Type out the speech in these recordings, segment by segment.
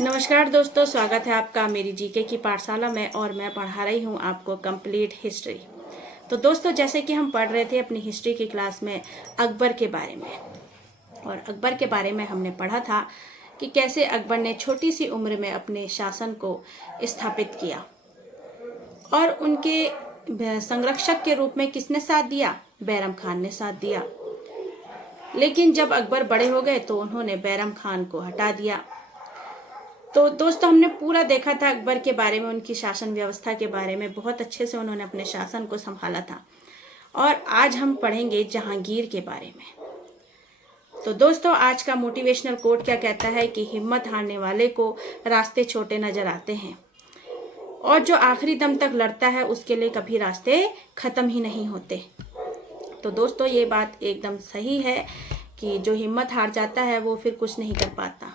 नमस्कार दोस्तों, स्वागत है आपका मेरी जीके की पाठशाला में और मैं पढ़ा रही हूँ आपको कंप्लीट हिस्ट्री। तो दोस्तों, जैसे कि हम पढ़ रहे थे अपनी हिस्ट्री की क्लास में अकबर के बारे में, और अकबर के बारे में हमने पढ़ा था कि कैसे अकबर ने छोटी सी उम्र में अपने शासन को स्थापित किया और उनके संरक्षक के रूप में किसने साथ दिया? बैरम खान ने साथ दिया। लेकिन जब अकबर बड़े हो गए तो उन्होंने बैरम खान को हटा दिया। तो दोस्तों, हमने पूरा देखा था अकबर के बारे में, उनकी शासन व्यवस्था के बारे में। बहुत अच्छे से उन्होंने अपने शासन को संभाला था। और आज हम पढ़ेंगे जहांगीर के बारे में। तो दोस्तों, आज का मोटिवेशनल कोट क्या कहता है कि हिम्मत हारने वाले को रास्ते छोटे नजर आते हैं और जो आखिरी दम तक लड़ता है उसके लिए कभी रास्ते खत्म ही नहीं होते। तो दोस्तों, ये बात एकदम सही है कि जो हिम्मत हार जाता है वो फिर कुछ नहीं कर पाता,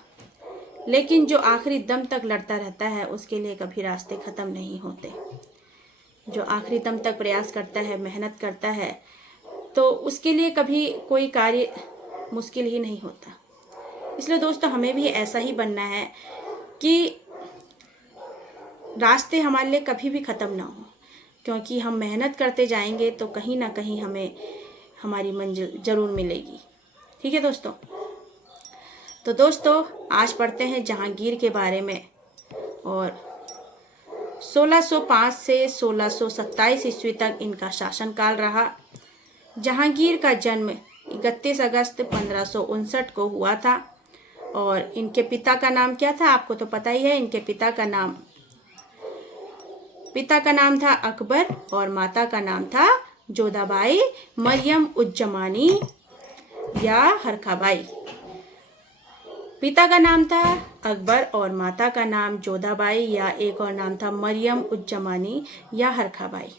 लेकिन जो आखिरी दम तक लड़ता रहता है उसके लिए कभी रास्ते खत्म नहीं होते। जो आखिरी दम तक प्रयास करता है, मेहनत करता है, तो उसके लिए कभी कोई कार्य मुश्किल ही नहीं होता। इसलिए दोस्तों, हमें भी ऐसा ही बनना है कि रास्ते हमारे लिए कभी भी खत्म ना हो, क्योंकि हम मेहनत करते जाएंगे तो कहीं ना कहीं हमें हमारी मंजिल जरूर मिलेगी। ठीक है दोस्तों। तो दोस्तों, आज पढ़ते हैं जहांगीर के बारे में। और 1605 से 1627 ईस्वी तक इनका शासनकाल रहा। जहांगीर का जन्म 31 अगस्त 1559 को हुआ था। और इनके पिता का नाम क्या था? आपको तो पता ही है। इनके पिता का नाम था अकबर और माता का नाम था जोधाबाई मरियम उज़्ज़मानी या हरखाबाई। पिता का नाम था अकबर और माता का नाम जोधाबाई या एक और नाम था मरियम उज़्ज़मानी या हरखाबाई।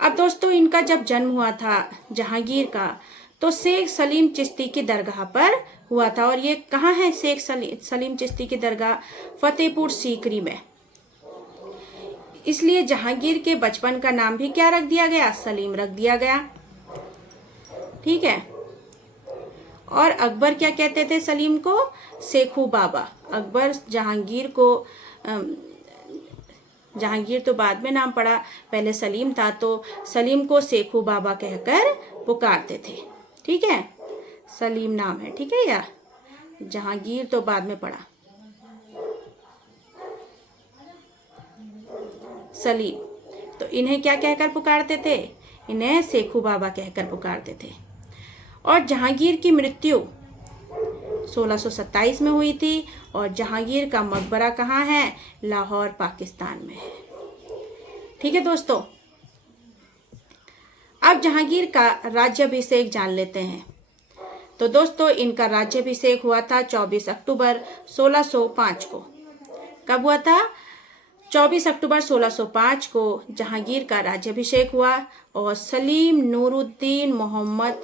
अब दोस्तों, इनका जब जन्म हुआ था जहांगीर का, तो शेख सलीम चिश्ती की दरगाह पर हुआ था। और ये कहाँ है शेख सलीम चिश्ती की दरगाह? फतेहपुर सीकरी में। इसलिए जहांगीर के बचपन का नाम भी क्या रख दिया गया? सलीम रख दिया गया। ठीक है। और अकबर क्या कहते थे सलीम को? शेखू बाबा। अकबर जहांगीर तो बाद में नाम पड़ा, पहले सलीम था, तो सलीम को शेखू बाबा कहकर पुकारते थे। ठीक है, सलीम नाम है। ठीक है यार, जहांगीर तो बाद में पड़ा। सलीम, तो इन्हें क्या कहकर पुकारते थे? इन्हें शेखू बाबा कहकर पुकारते थे। और जहांगीर की मृत्यु 1627 में हुई थी। और जहांगीर का मकबरा कहाँ है? लाहौर, पाकिस्तान में है। ठीक है दोस्तों, अब जहांगीर का राज्याभिषेक जान लेते हैं। तो दोस्तों, इनका राज्याभिषेक हुआ था 24 अक्टूबर 1605 को। कब हुआ था? 24 अक्टूबर 1605 को जहांगीर का राज्याभिषेक हुआ। और सलीम नूरुद्दीन मोहम्मद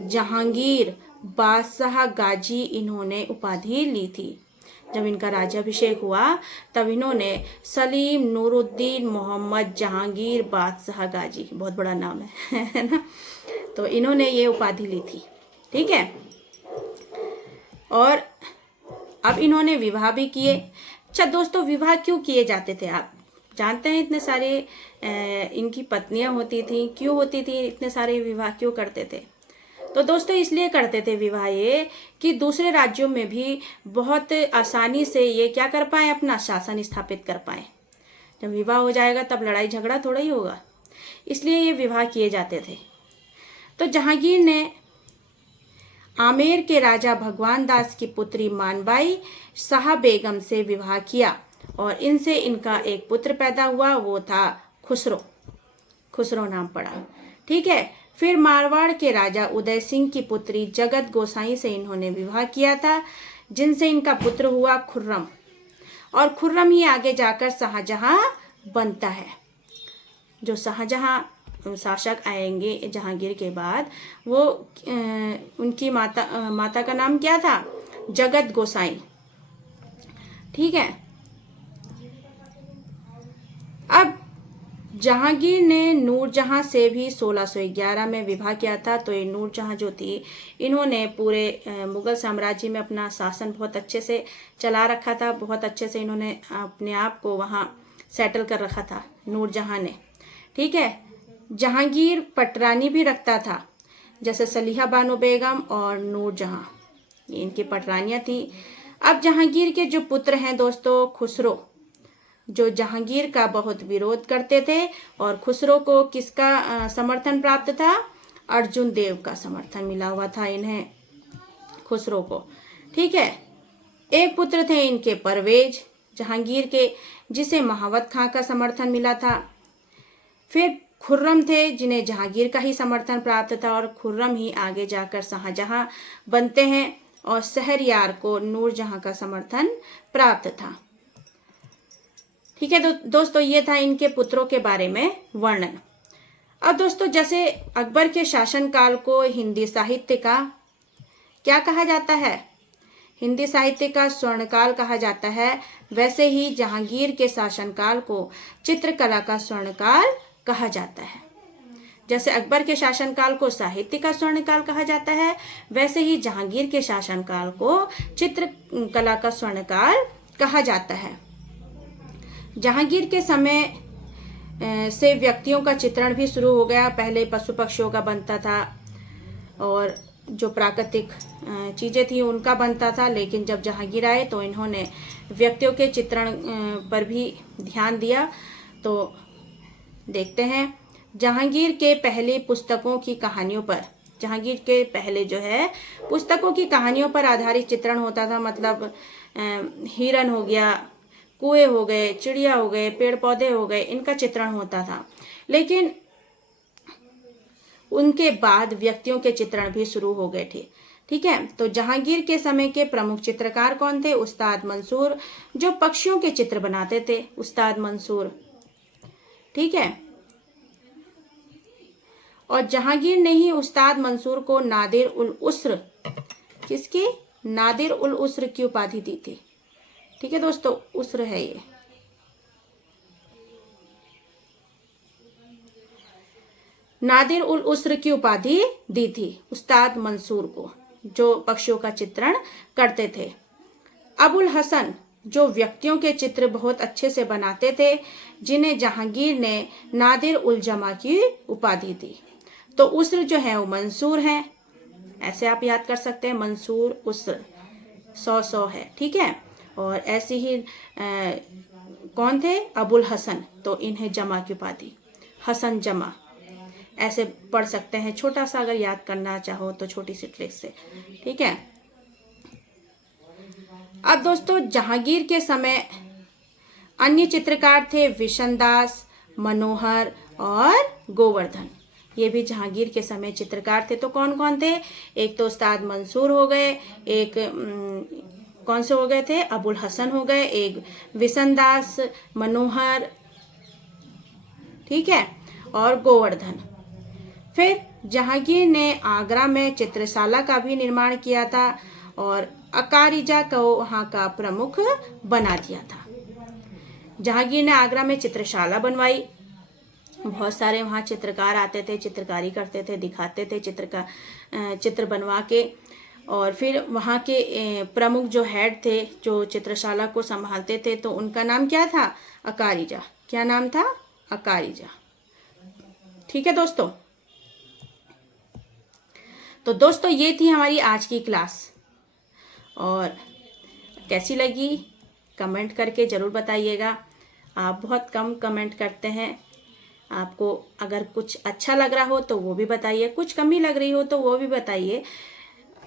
जहांगीर बादशाह गाजी इन्होंने उपाधि ली थी। जब इनका राज्याभिषेक हुआ तब इन्होंने सलीम नूरुद्दीन मोहम्मद जहांगीर बादशाह गाजी, बहुत बड़ा नाम है ना, तो इन्होंने ये उपाधि ली थी। ठीक है। और अब इन्होंने विवाह भी किए। अच्छा दोस्तों, विवाह क्यों किए जाते थे? आप जानते हैं इतने सारे इनकी पत्नियां होती थी, क्यों होती थी? इतने सारे विवाह क्यों करते थे? तो दोस्तों, इसलिए करते थे विवाह ये कि दूसरे राज्यों में भी बहुत आसानी से ये क्या कर पाए? अपना शासन स्थापित कर पाए। जब विवाह हो जाएगा तब लड़ाई झगड़ा थोड़ा ही होगा, इसलिए ये विवाह किए जाते थे। तो जहांगीर ने आमेर के राजा भगवान दास की पुत्री मानबाई शाह बेगम से विवाह किया और इनसे इनका एक पुत्र पैदा हुआ, वो था खुसरो नाम पड़ा। ठीक है। फिर मारवाड़ के राजा उदय सिंह की पुत्री जगत गोसाई से इन्होंने विवाह किया था, जिनसे इनका पुत्र हुआ खुर्रम। और खुर्रम ही आगे जाकर शाहजहां बनता है। जो शाहजहां शासक आएंगे जहांगीर के बाद, वो उनकी माता का नाम क्या था? जगत गोसाई। ठीक है। अब जहांगीर ने नूरजहां से भी 1611 में विवाह किया था। तो ये नूरजहां जो थी, इन्होंने पूरे मुगल साम्राज्य में अपना शासन बहुत अच्छे से चला रखा था। बहुत अच्छे से इन्होंने अपने आप को वहाँ सेटल कर रखा था नूरजहां ने। ठीक है। जहांगीर पटरानी भी रखता था, जैसे सलीहा बानो बेगम और नूरजहां, ये इनकी पटरानियाँ थी। अब जहांगीर के जो पुत्र हैं दोस्तों, खुसरो, जो जहांगीर का बहुत विरोध करते थे। और खुसरो को किसका समर्थन प्राप्त था? अर्जुन देव का समर्थन मिला हुआ था इन्हें, खुसरो को। ठीक है। एक पुत्र थे इनके परवेज जहांगीर के, जिसे महावत खां का समर्थन मिला था। फिर खुर्रम थे, जिन्हें जहांगीर का ही समर्थन प्राप्त था, और खुर्रम ही आगे जाकर शाहजहां बनते हैं। और शहरयार को नूरजहां का समर्थन प्राप्त था। ठीक है दोस्तों, ये था इनके पुत्रों के बारे में वर्णन। अब दोस्तों, जैसे अकबर के शासनकाल को हिंदी साहित्य का क्या कहा जाता है? हिंदी साहित्य का स्वर्णकाल कहा जाता है। वैसे ही जहांगीर के शासनकाल को चित्रकला का स्वर्णकाल कहा जाता है। जैसे अकबर के शासनकाल को साहित्य का स्वर्णकाल कहा जाता है, वैसे ही जहांगीर के शासनकाल को चित्रकला का स्वर्णकाल कहा जाता है। जहांगीर के समय से व्यक्तियों का चित्रण भी शुरू हो गया। पहले पशु पक्षियों का बनता था और जो प्राकृतिक चीज़ें थी उनका बनता था, लेकिन जब जहांगीर आए तो इन्होंने व्यक्तियों के चित्रण पर भी ध्यान दिया। तो देखते हैं, जहांगीर के पहले पुस्तकों की कहानियों पर, जहांगीर के पहले जो है पुस्तकों की कहानियों पर आधारित चित्रण होता था। मतलब हिरन हो गया, कुएं हो गए, चिड़िया हो गए, पेड़ पौधे हो गए, इनका चित्रण होता था। लेकिन उनके बाद व्यक्तियों के चित्रण भी शुरू हो गए थे। ठीक है। तो जहांगीर के समय के प्रमुख चित्रकार कौन थे? उस्ताद मंसूर, जो पक्षियों के चित्र बनाते थे, उस्ताद मंसूर। ठीक है। और जहांगीर ने ही उस्ताद मंसूर को नादिर उल उस्र, किसकी? नादिर उल उस्र की उपाधि दी थी। ठीक है दोस्तों, उस्र है ये। नादिर उल उस्र की उपाधि दी थी उस्ताद मंसूर को, जो पक्षियों का चित्रण करते थे। अबुल हसन, जो व्यक्तियों के चित्र बहुत अच्छे से बनाते थे, जिन्हें जहांगीर ने नादिर उल जमा की उपाधि दी। तो उस्र जो है वो मंसूर है, ऐसे आप याद कर सकते हैं, मंसूर उस्र 100 है। ठीक है। और ऐसे ही कौन थे? अबुल हसन, तो इन्हें जमा की उपाधि, हसन जमा, ऐसे पढ़ सकते हैं। छोटा सा अगर याद करना चाहो तो छोटी सी ट्रिक से। ठीक है। अब दोस्तों, जहांगीर के समय अन्य चित्रकार थे विशनदास, मनोहर और गोवर्धन। ये भी जहांगीर के समय चित्रकार थे। तो कौन कौन थे? एक तो उस्ताद मंसूर हो गए, एक कौन से हो गए थे? अबुल हसन हो गए, एक विशनदास, मनोहर, ठीक है, और गोवर्धन। फिर जहांगीर ने आगरा में चित्रशाला का भी निर्माण किया था और अकारिजा को वहाँ का प्रमुख बना दिया था। जहांगीर ने आगरा में चित्रशाला बनवाई। बहुत सारे वहाँ चित्रकार आते थे, चित्रकारी करते थे, दिखाते थे चित्र बनवा के। और फिर वहाँ के प्रमुख जो हेड थे, जो चित्रशाला को संभालते थे, तो उनका नाम क्या था? अकारिजा। क्या नाम था? अकारिजा। ठीक है दोस्तों। तो दोस्तों, ये थी हमारी आज की क्लास, और कैसी लगी कमेंट करके ज़रूर बताइएगा। आप बहुत कम कमेंट करते हैं। आपको अगर कुछ अच्छा लग रहा हो तो वो भी बताइए, कुछ कमी लग रही हो तो वो भी बताइए।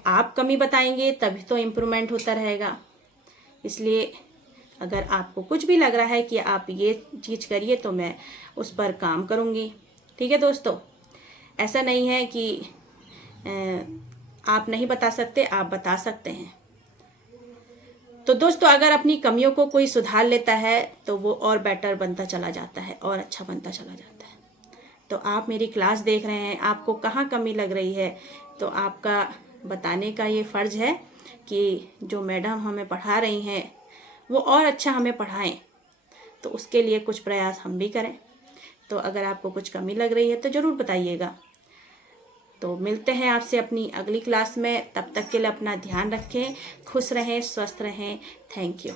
आप कमी बताएंगे तभी तो इम्प्रूवमेंट होता रहेगा। इसलिए अगर आपको कुछ भी लग रहा है कि आप ये चीज़ करिए तो मैं उस पर काम करूँगी। ठीक है दोस्तों, ऐसा नहीं है कि आप नहीं बता सकते, आप बता सकते हैं। तो दोस्तों, अगर अपनी कमियों को कोई सुधार लेता है तो वो और बेटर बनता चला जाता है और अच्छा बनता चला जाता है। तो आप मेरी क्लास देख रहे हैं, आपको कहाँ कमी लग रही है, तो आपका बताने का ये फ़र्ज़ है कि जो मैडम हमें पढ़ा रही हैं वो और अच्छा हमें पढ़ाएं। तो उसके लिए कुछ प्रयास हम भी करें। तो अगर आपको कुछ कमी लग रही है तो ज़रूर बताइएगा। तो मिलते हैं आपसे अपनी अगली क्लास में। तब तक के लिए अपना ध्यान रखें, खुश रहें, स्वस्थ रहें। Thank you.